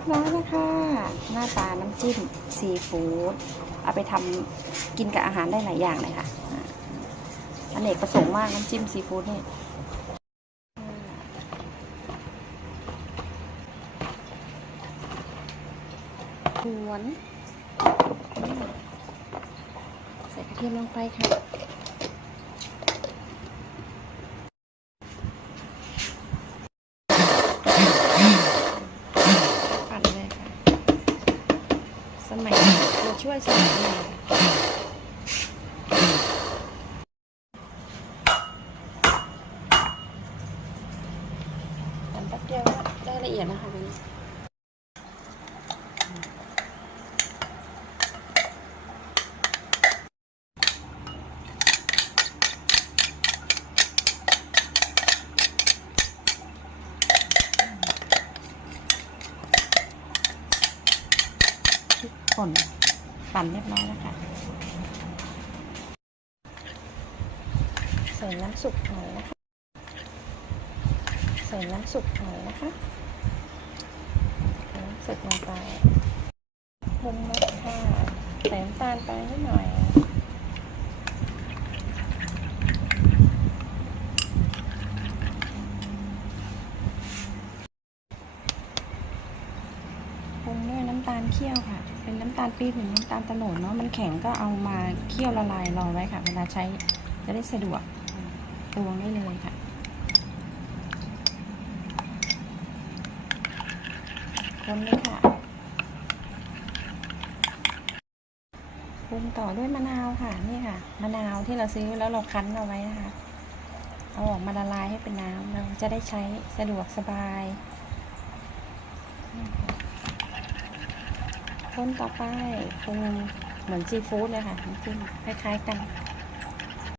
บร้อยนะคะหน้าตาน้ำจิ้มซีฟู้ดเอาไปทำกินกับอาหารได้หลายอย่างเลยค่ะอ่าอเนกประสงค์มากน้ำจิ้มซีฟู้ดนี่หวนใส่กระเทียมลงไปค่ะ ปั่นเลยค่ะ สมัยเราช่วยสมัยใหม่ปั่นแป๊บเดียวก็ได้ละเอียดนะคะวันนี้พริก ป่นปั่นเรียบร้อยแล้วค่ะใส่น้ำสุกหน่อยนะคะใส่น้ำสุกหน่อยนะคะน้ำสุกลงไปปรุงรสค่ะใส่น้ำตาลไปนิดหน่อยปรุงด้วยน้ำตาลเคี่ยวค่ะ เป็นน้ำตาลปี๊บหรือน้ำตาลตะโหนดเนาะ มันแข็งก็เอามาเคี่ยวละลายรอไว้ค่ะ เวลาใช้จะได้สะดวกตวงได้เลยค่ะคนเลยค่ะปรุงต่อด้วยมะนาวค่ะ นี่ค่ะ มะนาวที่เราซื้อแล้วเราคั้นเอาไว้นะคะ เอาออกมาละลายให้เป็นน้ำเราจะได้ใช้สะดวกสบายนี่ค่ะ้นต่อไปคงเหมือนซีฟู้ดเลยค่ะน้ำจิ้มคล้ายๆกัน